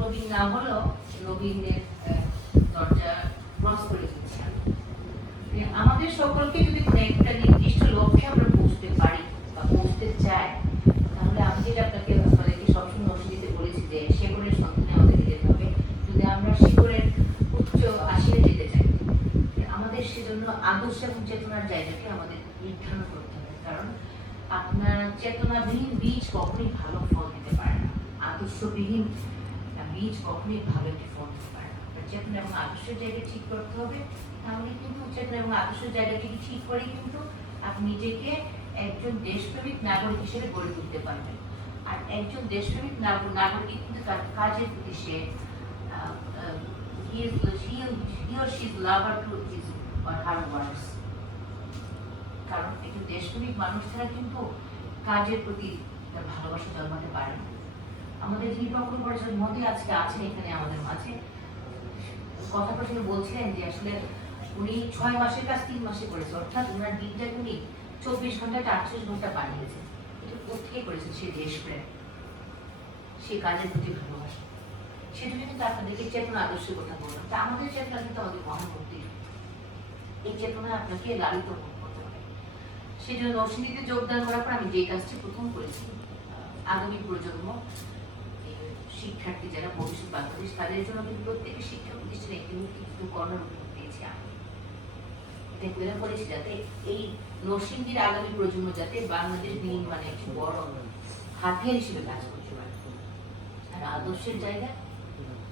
নবীন না হলেও নবীনের দরজা ক্রস করে দিচ্ছি। আমাদের সকলকে যদি কোনো একটা নির্দিষ্ট লক্ষ্যে আমরা পৌঁছতে পারি বা পৌঁছতে চাই, তাহলে আমি যেটা আপনাদেরকে সবসময় নসিদিতে বলেছি যে শেকড়ের সন্ধানে আমাদেরকে যেতে হবে। যদি আমরা শেকড়ের উচ্চ আসীনে যেতে চাই, আমাদের সেজন্য আদর্শ এবং চেতনার জায়গাকে আমাদের নির্ধারণ করতে হবে। কারণ আপনার চেতনাবিহীন বীজ কখনোই ভালো ফল দিতে পারে না, আদর্শবিহীন বীজ কখনোই ভালো একটি ফল দিতে পারে না। চেতনা এবং আদর্শের জায়গা ঠিক করতে হবে, তাহলে কিন্তু চেতনা এবং আদর্শের জায়গাটিকে ঠিক করে কিন্তু আপনি নিজেকে একজন দেশপ্রেমিক নাগরিক হিসেবে গড়ে তুলতে পারবেন। আর একজন দেশপ্রেমিক নাগরিক কিন্তু তার কাজের প্রতি সে he or she is lover to his or her works। কারণ একজন দেশপ্রেমিক মানুষ ছাড়া কিন্তু কাজের প্রতি তার ভালোবাসা জন্মাতে পারে না। আমাদের যিনি প্রকল্প পরিচালক মহোদয় আজকে আছেন এখানে আমাদের মাঝে, কথা প্রসঙ্গে বলছিলেন যে আসলে উনি 6 মাসের কাজ 3 মাসে করেছে, অর্থাৎ ওনার দিনটাকে উনি 24 ঘন্টাটা 38 ঘন্টা বানিয়েছেন। এটা কোথেকে করেছেন? সে দেশপ্রেম, সে কাজের প্রতি ভালোবাসা। সেজন্য কিন্তু আপনাদেরকে চেতনা আদর্শের কথা বললাম। তা আমাদের চেতনা কিন্তু আমাদের বহন করতে, এই চেতনা আপনাকে লালিত করতে হবে। সেই জন্য নরসিংদীতে যোগদান করার পর আমি যে কাজটি প্রথম করেছি, আগামী প্রজন্ম শিক্ষার্থী যারা ভবিষ্যৎ বাংলাদেশ, তাদের জন্য কিন্তু প্রত্যেকের শিক্ষা প্রতিষ্ঠানে একটি কিন্তু কর্নার পেয়েছি আমি। এটা করেছি যাতে এই নরসিংদীর আগামী প্রজন্ম যাতে বাংলাদেশ নির্মাণে একটি বড় হাতিয়ার হিসেবে কাজ করতে পারে। আর আদর্শের জায়গা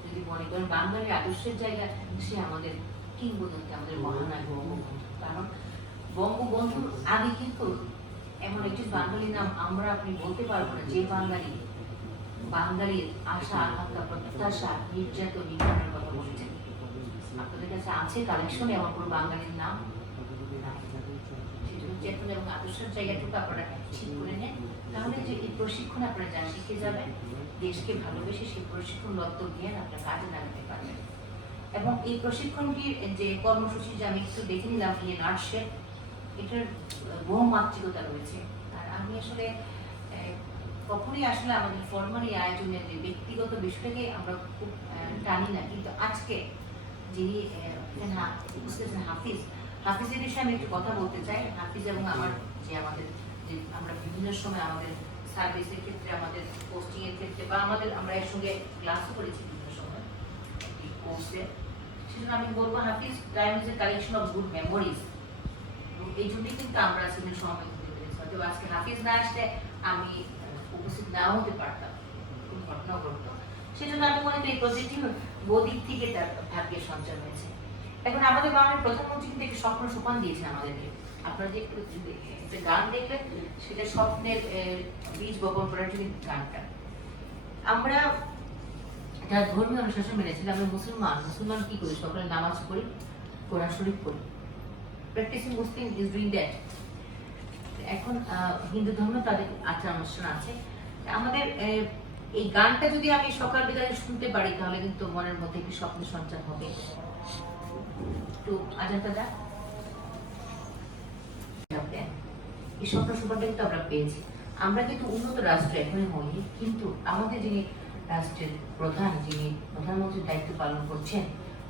যদি মনে করেন বাঙালির আদর্শের জায়গা, সে আমাদের কিংবদন্তি, আমাদের মহানায়ক বঙ্গবন্ধু। কারণ বঙ্গবন্ধুর আগে কিন্তু এমন একটি বাঙালি নাম আমরা আপনি বলতে পারবো না যে বাঙালির আশা আকাঙ্ক্ষা প্রত্যাশা নির্যাতন নির্যাতনের কথা বলেছেন। আপনাদের কাছে আছে কালেকশন এমন কোনো বাঙালির নাম? সেজন্য চেতনা এবং আদর্শের জায়গাটুকু আপনারা ঠিক করে নেন, তাহলে যে এই প্রশিক্ষণ আপনারা যা শিখে যাবেন, দেশকে ভালোবেসে সেই প্রশিক্ষণগত জ্ঞান আপনার কাজে লাগাতে পারবেন। এবং এই প্রশিক্ষণটির যে কর্মসূচি যে আমি একটু দেখে নিলাম নার্সের, এটার বহুমাত্রিকতা রয়েছে। আর আমি আসলে কখনোই আসলে আমাদের ফরমালি আয়োজনের যে ব্যক্তিগত বিষয়টাকে আমরা খুব টানি না, কিন্তু আজকে যিনি হাফিজের বিষয়ে আমি একটু কথা বলতে চাই। হাফিজ এবং আমার আমাদের যে আমরা বিভিন্ন সময় আমাদের সার্ভিসের ক্ষেত্রে, আমাদের পোস্টিং এর ক্ষেত্রে বা আমরা এর সঙ্গে ক্লাসও করেছি বিভিন্ন সময় কোর্সে। সেজন্য আমি বলবো Hafiz time is a collection of good memories. এই জন্যই কিন্তু আমরা আসলে সময় দিতে পেরেছি। হয়তো আজকে হাফিজ না আসলে আমি উপস্থিত নাও হতে পারতাম, কোন ঘটনা ঘটতো। সেজন্য আমি মনে করি পজিটিভ বদিক থেকে তার ভাগ্যের সঞ্চার হয়েছে। এখন আমাদের মাননীয় প্রধানমন্ত্রী কিন্তু একটি স্বপ্ন সোপান দিয়েছেন আমাদেরকে। আপনারা যে একটা গান দেখলেন, সেটা স্বপ্নের বীজ বপন করার জন্য গানটা। আমরা যারা ধর্মীয় অনুশাসন মেনেছিলাম, আমরা মুসলমান কি করি? সকালে নামাজ পড়ি, কোরআন শরীফ পড়ি। Practising Muslim is doing that. এখন হিন্দু ধর্ম তাদের আচার অনুষ্ঠান আছে। আমাদের এই গানটা যদি আমি সকাল বিকালে শুনতে পারি, তাহলে কিন্তু মনের মধ্যে একটি স্বপ্ন সঞ্চার হবে। তো আজানটা এই স্বপ্ন সুপারটা কিন্তু আমরা পেয়েছি। আমরা কিন্তু উন্নত রাষ্ট্র এখনই হইনি, কিন্তু আমাদের যিনি রাষ্ট্রের প্রধান, যিনি প্রধানমন্ত্রীর দায়িত্ব পালন করছেন,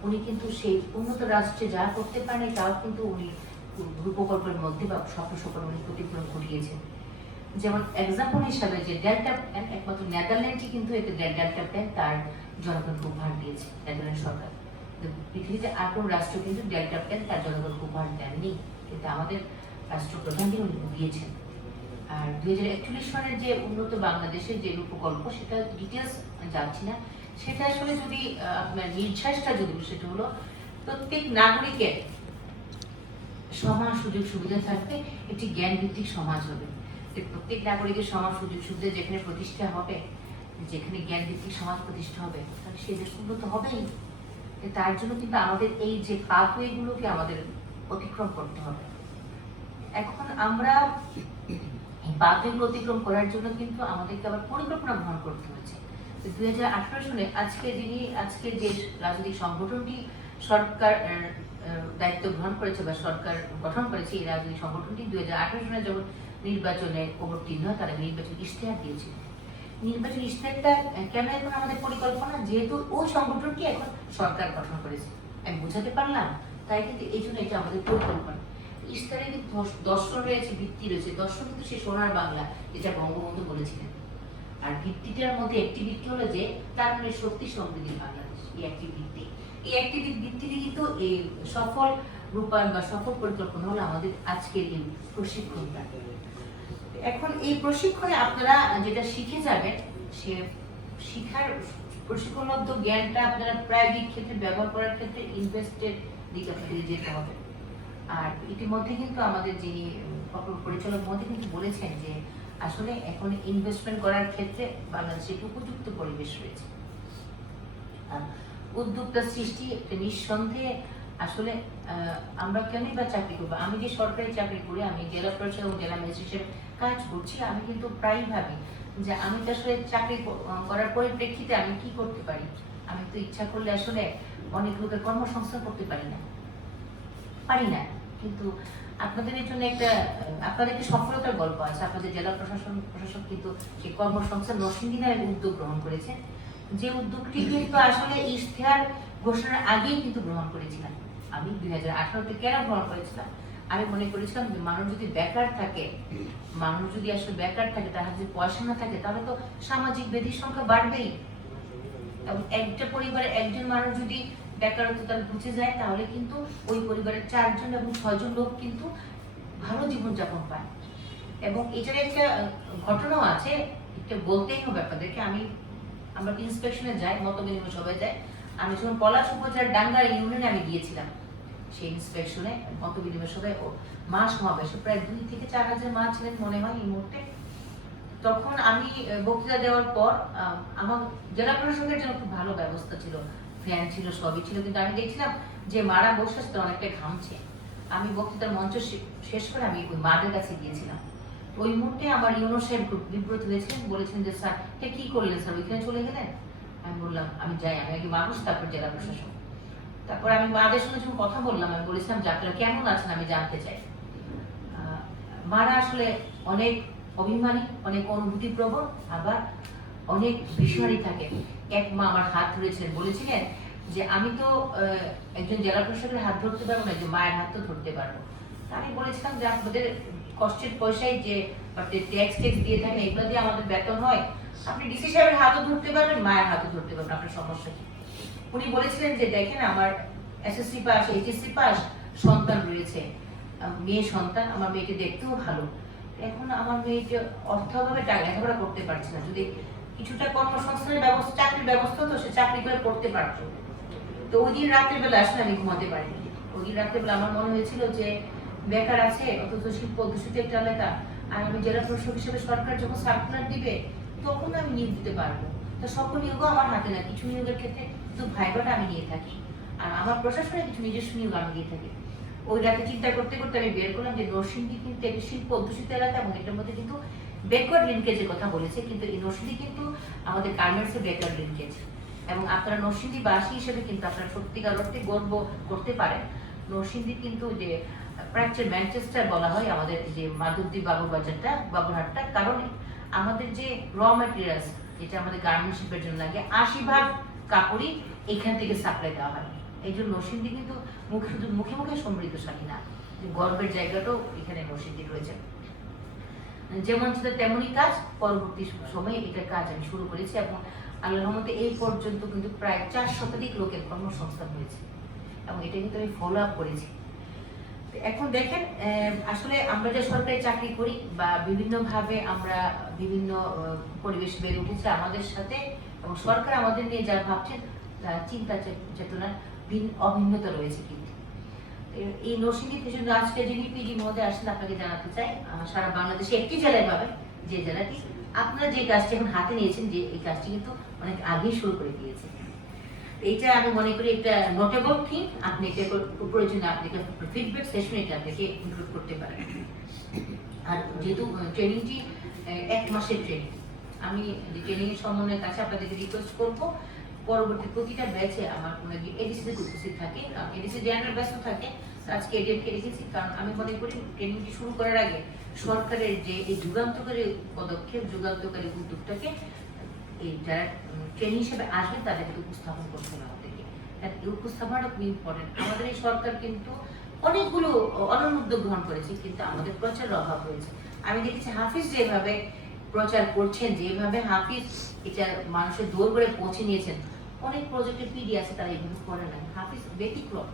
উনি কিন্তু সেই উন্নত রাষ্ট্রে যা করতে পারেন তাও কিন্তু উনি প্রকল্পের মধ্যে বা স্বপ্ন সুপার উনি প্রতিফলন ঘটিয়েছেন। যেমন এক্সাম্পল হিসাবে যে ডেল্টা প্ল্যান, একমাত্র নেদারল্যান্ডই কিন্তু একটা ডেল্টা প্ল্যান তার জনগণকে উপহার দিয়েছে, নেদারল্যান্ড সরকার। পৃথিবীতে আর কোনো রাষ্ট্র কিন্তু ডেল্টা প্ল্যান তার জনগণকে উপহার দেননি, কিন্তু আমাদের রাষ্ট্রপ্রধানকে উনি দিয়েছেন। আর 2041 সালের যে উন্নত বাংলাদেশের যে প্রকল্প, সেটা ডিটেলস যাচ্ছি না, সেটা আসলে যদি আপনার নির্যাসটা যদি সেটা হলো প্রত্যেক নাগরিকের সমান সুযোগ সুবিধা থাকবে, একটি জ্ঞান ভিত্তিক সমাজ হবে। প্রত্যেক নাগরিকের সমান সুযোগ সুবিধা যেখানে প্রতিষ্ঠা হবে, যেখানে জ্ঞান ভিত্তিক সমাজ প্রতিষ্ঠা হবে, তাহলে সেই দেশ উন্নত হবেই। তার জন্য কিন্তু আমাদের এই যে পাথওয়ে গুলোকে আমাদের অতিক্রম করতে হবে। এখন আমরা এই পাথওয়ে অতিক্রম করার জন্য কিন্তু আমাদেরকে আবার পরিকল্পনা গ্রহণ করতে হয়েছে। 2018 সালে আজকে যে রাজনৈতিক সংগঠনটি সরকার দায়িত্ব গ্রহণ করেছে বা সরকার গঠন করেছে, এই রাজনৈতিক সংগঠনটি 2018 সালে যখন নির্বাচনে অবতীর্ণ হয়, তারা নির্বাচন ইশতেহার দিয়েছিল। নির্বাচন ইশতেহারটা কেন এখন আমাদের পরিকল্পনা, যেহেতু ওই সংগঠনটি এখন সরকার গঠন করেছে, আমি বুঝাতে পারলাম, তাই কিন্তু এই জন্য এটা আমাদের পরিকল্পনা। ইশতেহারে কিন্তু দর্শন রয়েছে, ভিত্তি রয়েছে। দর্শন কিন্তু সে সোনার বাংলা, যেটা বঙ্গবন্ধু বলেছিলেন। আর ভিত্তিটার মধ্যে একটি ভিত্তি হলো যে তার মানে শক্তি সমৃদ্ধি বাংলাদেশ, এই একটি ভিত্তি। এই একটি ভিত্তিতে কিন্তু এই সফল রূপায়ণ বা সফল পরিকল্পনা হলো আমাদের আজকের এই প্রশিক্ষণটা। এখন এই প্রশিক্ষণে আপনারা যেটা শিখে যাবেন, সে শিখার প্রশিক্ষণলব্ধ জ্ঞানটা আপনারা প্রায়োগিক ক্ষেত্রে ব্যবহার করার ক্ষেত্রে ইনভেস্টের দিকে আপনাদের যেতে হবে। আর ইতিমধ্যে কিন্তু আমাদের যিনি প্রকল্প পরিচালক মধ্যে কিন্তু বলেছেন যে আসলে এখন ইনভেস্টমেন্ট করার ক্ষেত্রে বাংলাদেশে উপযুক্ত পরিবেশ রয়েছে। উদ্যোক্তা সৃষ্টি একটা নিঃসন্দেহে আসলে আমরা কেনই বা চাকরি করবো। আমি যে সরকারি চাকরি করি, আমি জেলা পরিষদ এবং জেলা ম্যাজিস্ট্রেট হিসেবে কাজ করছি, আমি কিন্তু প্রায় ভাবি যে আমি তো আসলে চাকরি করার পরিপ্রেক্ষিতে আমি কি করতে পারি। আমি তো ইচ্ছা করলে আসলে অনেক লোকের কর্মসংস্থান করতে পারি না। কিন্তু আপনাদের এর জন্য আপনাদের একটি সফলতার গল্প আছে। আপনাদের জেলা প্রশাসক কিন্তু সেই কর্মসংস্থান নরসিংদী নামে উদ্যোগ গ্রহণ করেছে, যে উদ্যোগটি কিন্তু আসলে ইশতেহার ঘোষণার আগেই কিন্তু গ্রহণ করেছিলাম। আমি 2018-তে কেন গ্রহণ করেছিলাম, আমি মনে করেছিলাম যে মানুষ যদি বেকার থাকে, তার যদি পয়সা না থাকে, তাহলে তো সামাজিক ব্যাধির সংখ্যা বাড়বেই। এবং একটা পরিবারে একজন মানুষ যদি বেকারত্ব তার বুঝে যায়, তাহলে কিন্তু ওই পরিবারের 4 জন এবং 6 জন লোক কিন্তু ভালো জীবনযাপন পায়। এবং এটার একটা ঘটনাও আছে, এটা বলতেই হবে আপনাদেরকে। আমরা ইন্সপেকশনে যাই, মত বিনিময় সভায় যাই। আমি যখন পলাশ উপজেলার ডাঙ্গার ইউনিয়নে আমি গিয়েছিলাম সেই ইন্সপেকশনে, মত বিনিময় সভায় মাস সমাবেশে প্রায় 2 থেকে 4 হাজার মা ছিলেন মনে হয় এই মুহূর্তে। তখন আমি বক্তৃতা দেওয়ার পর আমার জেলা প্রশাসনের জন্য খুব ভালো ব্যবস্থা ছিল, ফ্যান ছিল, সবই ছিল, কিন্তু আমি দেখছিলাম যে মারা বসে আসতে অনেকটা ঘামছে। আমি বক্তৃতার মঞ্চ শেষ করে আমি ওই মাদের কাছে গিয়েছিলাম। ওই মুহূর্তে আমার ইউনো সাহেব খুব বিব্রত হয়েছিলেন, বলেছেন যে স্যার এটা কি করলেন স্যার, ওইখানে চলে গেলেন। আমি বললাম আমি যাই, আমি আগে মানুষ, তারপর জেলা প্রশাসন। তারপর আমি মাদের সঙ্গে যখন কথা বললাম, আমি বলেছিলাম যে আপনারা কেমন আছেন আমি জানতে চাই। মারা আসলে অনেক অভিমানী, অনেক অনুভূতি প্রবণ, আবার অনেক বিষয় থাকে। এক মা আমার হাত ধরেছিলেন, বলেছিলেন যে আমি তো একজন জেলা প্রশাসকের হাত ধরতে পারবো না, যে মায়ের হাত তো ধরতে পারবো। আমি বলেছিলাম যে আপনাদের কষ্টের পয়সায় যে ট্যাক্স দিয়ে থাকেন, এগুলো দিয়ে আমাদের বেতন হয়, আপনি ডিসি সাহেবের হাতও ধরতে পারবেন, মায়ের হাতও ধরতে পারবেন, আপনার সমস্যা কি। উনি বলেছিলেন যে দেখেন আমার এসএসসি পাস, এইচএসসি পাস, সন্তান রয়েছে, মেয়ে সন্তান, আমার মেয়েকে দেখতেও ভালো। এখন আমার মেয়েকে অর্থভাবে লেখাপড়া করতে পারছে না, যদি কিছুটা কর্মসংস্থানের ব্যবস্থা, চাকরির ব্যবস্থা তো সে চাকরি করে পড়তে পারতো। তো ওই দিন রাতের বেলা আসলে আমি ঘুমাতে পারিনি। ওই দিন রাতের বেলা আমার মনে হয়েছিল যে বেকার আছে, অথচ শিল্প অধ্যুষিত একটা এলাকা, আর আমি জেলা প্রশাসক হিসেবে সরকার যখন সার্কুলার দিবে তখন আমি নিয়োগ দিতে পারবো। তো সকল নিয়োগও আমার হাতে না, কিছু নিয়োগের ক্ষেত্রে কিন্তু ভাইবাটা আমি নিয়ে থাকি, আর আমার প্রশাসনে কিছু নিজস্ব নিয়োগ আমি দিয়ে থাকি। ওই রাতে চিন্তা করতে করতে আমি বের করলাম যে নরসিংদী কিন্তু একটি শিল্প অধ্যুষিত এলাকা, এবং এটার মধ্যে কিন্তু ব্যাকওয়ার্ড লিঙ্কেজের কথা বলেছে, কিন্তু এই নরসিংদী কিন্তু আমাদের গার্মেন্টসের ব্যাকওয়ার্ড লিঙ্কেজ। এবং আপনারা নরসিংদীবাসী হিসেবে কিন্তু আপনারা সত্যিকার অর্থে গর্ব করতে পারেন। নরসিংদী কিন্তু যে প্রাচ্যের ম্যানচেস্টার বলা হয় আমাদের যে মাধবদী বাবুরহাটটা, কারণ আমাদের যে র ম্যাটেরিয়ালস, যেটা আমাদের গার্মেন্টস শিল্পের জন্য লাগে, 80% কাপড়ই এখান থেকে সাপ্লাই দেওয়া হয়। এই জন্য নরসিংদী কিন্তু মুখে মুখে সমৃদ্ধশালী না, গর্বের জায়গাটাও এখানে নরসিংদী রয়েছে। যেমন ছিল তেমনই কাজ, পরবর্তী সময়ে এটা কাজ আমি শুরু করেছি, এবং আল্লাহর রহমতে এই পর্যন্ত কিন্তু প্রায় 4 শতাধিক লোকের কর্মসংস্থান হয়েছে, এবং এটা কিন্তু আমি ফলো আপ করেছি। এখন দেখেন আসলে আমরা যে সরকারি চাকরি করি বা বিভিন্নভাবে আমরা বিভিন্ন পরিবেশ বেড়ে উঠেছে আমাদের সাথে, এবং সরকার আমাদের নিয়ে যা ভাবছেন চিন্তা চেতনার অভিন্নতা রয়েছে। কিন্তু এই নরসিংদী জন্য আজকে যিনি পিডি মহোদয় আসেন, আপনাকে জানাতে চাই সারা বাংলাদেশে একটি জেলায় পাবেন, যে জেলাটি আপনারা যে কাজটি এখন হাতে নিয়েছেন, যে এই কাজটি কিন্তু অনেক আগেই শুরু করে দিয়েছে। এইটা আমি মনে করি একটা নোটেবল থিং। আপনি এটা প্রয়োজনে আপনি ফিডব্যাক সেশন এটা আপনাকে ইনক্লুড করতে পারেন। আর যেহেতু ট্রেনিংটি 1 মাসের ট্রেনিং, আমি ট্রেনিং এর সমন্বয়ের কাছে আপনাদেরকে রিকোয়েস্ট করব পরবর্তী প্রতিটা ব্যাচে আমার কোনো এডিসি উপস্থিত থাকে, কারণ এডিসি জেনারেল ব্যস্ত থাকে। আজকে এডিএমকে রেখেছি কারণ আমি মনে করি ট্রেনিংটি শুরু করার আগে সরকারের যে এই যুগান্তকারী পদক্ষেপ, যুগান্তকারী উদ্যোগটাকে এই যারা ট্রেনিং হিসেবে আসবেন তাদেরকে উপস্থাপন করতে হবে আমাদেরকে। এই উপস্থাপনাটা খুব ইম্পর্টেন্ট। আমাদের এই সরকার কিন্তু অনেকগুলো অনন্য উদ্যোগ গ্রহণ করেছে, কিন্তু আমাদের প্রচারের অভাব রয়েছে। আমি দেখেছি হাফিজ যেভাবে প্রচার করছেন, যেভাবে হাফিজ এটা মানুষের দৌড় করে পৌঁছে নিয়েছেন, অনেক প্রজেক্টের পিডি আছে তারা এইভাবে করে না। হাফিজ ব্যতিক্রম,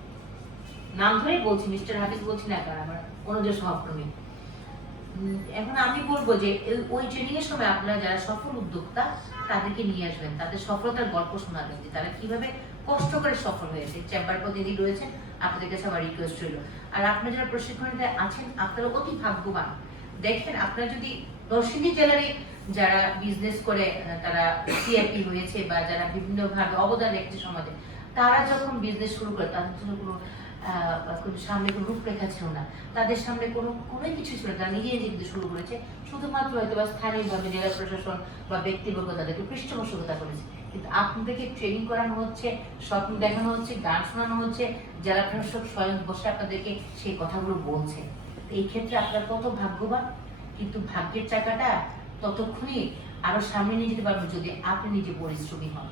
নাম ধরেই বলছি, মিস্টার হাফিজ বলছি না, কারণ আমার অনুযোগ সহকর্মী। এখন আমি বলবো যে ওই ট্রেনিং এর সময় আপনারা যারা সফল উদ্যোক্তা তাদেরকে নিয়ে আসবেন, তাদের সফলতার গল্প শোনাবেন, যে তারা কিভাবে কষ্ট করে সফল হয়েছে। চেম্বার প্রতিনিধি রয়েছেন, আপনাদের কাছে আমার রিকোয়েস্ট রইল। আর আপনারা যারা প্রশিক্ষণে আছেন আপনারা অতি ভাগ্যবান। দেখেন আপনারা যদি নরসিংদী জেলারই যারা বিজনেস করে তারা সিআইপি হয়েছে বা যারা বিভিন্ন ভাবে অবদান রেখেছে সমাজে, তারা যখন বিজনেস শুরু করে তাদের জন্য কোনো সামনে কোনো রূপরেখা ছিল না, তাদের সামনে কোনো কিছু ছিল না, তারা নিজে কিন্তু শুরু করেছে। শুধুমাত্র হয়তো বা স্থানীয়ভাবে জেলা প্রশাসন বা ব্যক্তিবর্গ তাদেরকে পৃষ্ঠপোষকতা করেছে। কিন্তু আপনাদেরকে ট্রেনিং করানো হচ্ছে, স্বপ্ন দেখানো হচ্ছে, গান শোনানো হচ্ছে, জেলা প্রশাসক স্বয়ং বসে আপনাদেরকে সেই কথাগুলো বলছে। এই ক্ষেত্রে আপনারা কত ভাগ্যবান। কিন্তু ভাগ্যের চাকাটা ততক্ষণই আরো সামনে নিয়ে যেতে পারবেন যদি আপনি নিজে পরিশ্রমী হন।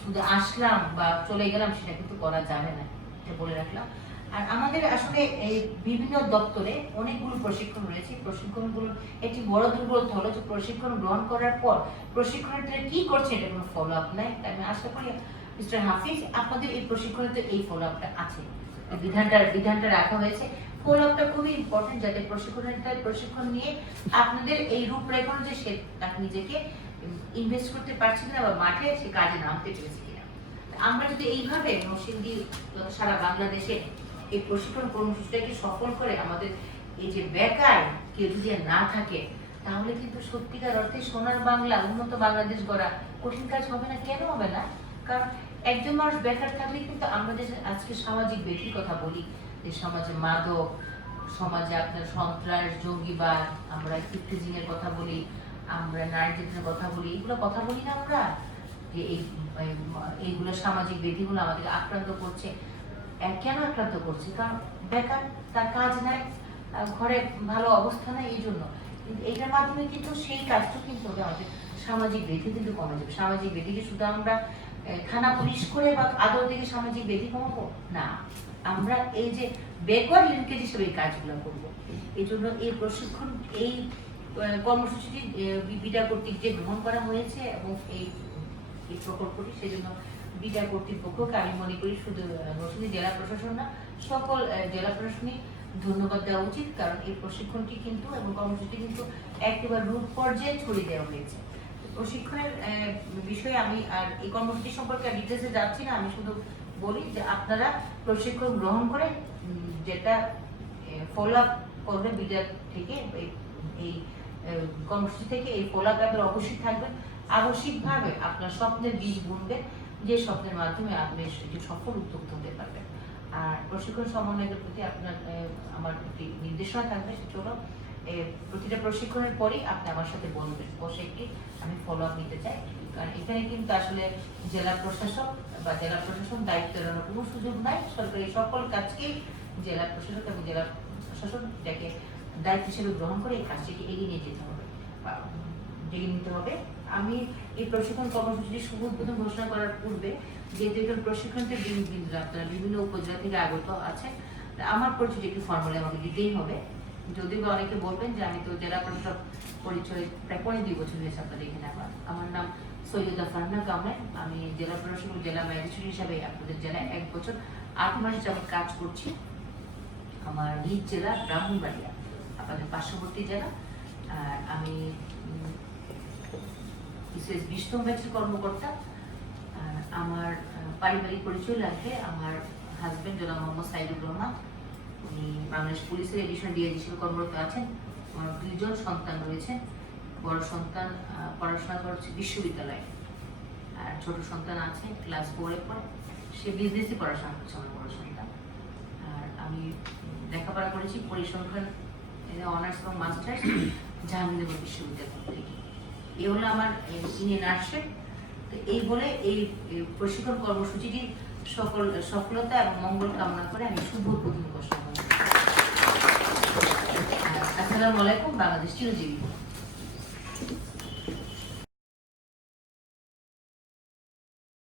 শুধু আসলাম বা চলে গেলাম সেটা কিন্তু করা যাবে না, এটা বলে রাখলাম। আর আমাদের আসলে এই বিভিন্ন দপ্তরে অনেকগুলো প্রশিক্ষণ রয়েছে। প্রশিক্ষণগুলো একটি বড় দুর্বলতা হলো যে প্রশিক্ষণ গ্রহণ করার পর প্রশিক্ষণটা কি করছে এটা কোনো ফলো আপ নাই। আমি আশা করি মিস্টার হাফিজ আপনাদের এই প্রশিক্ষণে এই ফলো আপটা আছে, বিধানটা রাখা হয়েছে। ফলো আপটা খুবই ইম্পর্টেন্ট, যাতে প্রশিক্ষণ নিয়ে আপনাদের এই রূপরেখা যে সে তাকে নিজেকে ইনভেস্ট করতে পারছে কিনা বা মাঠে সে কাজে নামতে পেরেছে কিনা। আমরা যদি এইভাবে নরসিংদী সারা বাংলাদেশে এই প্রশিক্ষণ কর্মসূচিটাকে সফল করে আমাদের এই যে বেকার কেউ যদি না থাকে, তাহলে কিন্তু সত্যিকার অর্থে সোনার বাংলা, উন্নত বাংলাদেশ গড়া কঠিন কাজ হবে না। কেন হবে না? কারণ একজন মানুষ বেকার থাকলে কিন্তু আমরা যে আজকে সামাজিক ব্যক্তির কথা বলি, যে সমাজে মাদক, সমাজে আপনার সন্ত্রাস, জঙ্গিবাদ, আমরা কিফটিজিং এর কথা বলি, আমরা নারী নির্যাতনের কথা বলি, এগুলো কথা বলি না আমরা, যে এইগুলো সামাজিক ব্যাধিগুলো আমাদের আক্রান্ত করছে। কেন আক্রান্ত করছে? কারণ বেকার, তার কাজ নাই, ঘরে ভালো অবস্থা নাই, এই জন্য। কিন্তু এইটার মাধ্যমে কিন্তু সেই কাজটা কিন্তু হবে, আমাদের সামাজিক ব্যাধি কিন্তু কমে যাবে। সামাজিক ব্যাধিকে শুধু আমরা থানা পুলিশ করে বা আদর দিকে সামাজিক ব্যাধি কমাবো না, আমরা এই যে ব্যাকওয়ার্ড লিঙ্কেজ হিসেবে এই কাজগুলো করবো। এই জন্য এই প্রশিক্ষণ, এই কর্মসূচিটি বিডা কর্তৃক যে গ্রহণ করা হয়েছে এবং এই প্রকল্পটি, সেজন্য বিডা কর্তৃপক্ষকে আমি মনে করি শুধু নরসিংদী জেলা প্রশাসন না, সকল জেলা প্রশাসনিক ধন্যবাদ দেওয়া উচিত। কারণ এই প্রশিক্ষণটি কিন্তু এবং কর্মসূচিটি কিন্তু একেবারে রূপ পর্যায়ে ছড়িয়ে দেওয়া হয়েছে। প্রশিক্ষণের বিষয়ে আমি আর এই কর্মসূচি সম্পর্কে ডিটেলসে যাচ্ছি না, আমি শুধু বলি যে আপনারা প্রশিক্ষণ গ্রহণ করে যেটা ফলো আপ করবে বিডা থেকে, এই কর্মসূচি থেকে এই ফলো আপ অবশ্যই থাকবেন। আবশ্যিকভাবে আপনার স্বপ্নের বীজ বুনবেন, যে স্বপ্নের মাধ্যমে আপনি একটি সফল উদ্যোক্তা হতে পারবেন। আর প্রশিক্ষণ সমন্বয়ের প্রতি আপনার আমার একটি নির্দেশনা থাকবে, চলো প্রতিটা প্রশিক্ষণের পরেই আপনি আমার সাথে বলবেন, বসে একটি আমি ফলো আপ নিতে চাই। কারণ এখানে কিন্তু আসলে জেলা প্রশাসক বা জেলা প্রশাসন দায়িত্ব নেওয়ার কোনো সুযোগ নাই। সরকারি সকল কাজকেই জেলা প্রশাসক এবং জেলা প্রশাসন এটাকে দায়িত্ব হিসেবে গ্রহণ করে এই কাজটিকে এগিয়ে নিয়ে যেতে হবে বা এগিয়ে নিতে হবে। আমি এই প্রশিক্ষণ কর্মসূচিটি শুভ উদ্বোধন ঘোষণা করার পূর্বে, যেহেতু এখানে প্রশিক্ষণের বিন্দু আপনারা বিভিন্ন উপজেলা থেকে আগত আছেন, আমার পরিচয় একটু ফর্মালি আমাকে দিতেই হবে। যদিও অনেকে বলবেন যে আমি তো জেলা প্রশাসক পরিচয় প্রায় 2.5 বছর হয়েছে আপনাদের এখানে। আমার নাম সৈয়দা ফারহানা কামরান, আমি জেলা প্রশাসক জেলা ম্যাজিস্ট্রেট হিসাবে আপনাদের জেলায় 1 বছর 8 মাস যাবত কাজ করছি। আমার নিজ জেলা ব্রাহ্মণবাড়িয়া, আপনাদের পার্শ্ববর্তী জেলা। আর আমি বিশেষ 20তম ব্যাচের কর্মকর্তা। আমার পারিবারিক পরিচয় লাগবে, আমার হাজবেন্ড জনাব মোহাম্মদ সাইদুর রহমান, উনি বাংলাদেশ পুলিশের এডিশনাল ডিআইজি হিসেবে কর্মরত আছেন। আমার 2 জন সন্তান রয়েছেন, বড় সন্তান পড়াশোনা করছে বিশ্ববিদ্যালয়ে, আর ছোট সন্তান আছে ক্লাস 4-এ পড়ে, সে বিজনেসই পড়াশোনা করছে আমার বড় সন্তান। আর আমি লেখাপড়া করেছি পরিসংখ্যান অনার্স এবং মাস্টার্স জাহাঙ্গীরনগর বিশ্ববিদ্যালয় থেকে। এই হলো আমার ইনি নার্সের। তো এই বলে এই প্রশিক্ষণ কর্মসূচিটির সফলতা এবং মঙ্গল কামনা করে আমি শুভ উদ্বোধন ঘোষণা করি। আসসালামু আলাইকুম। বাংলাদেশ চিরজীবী।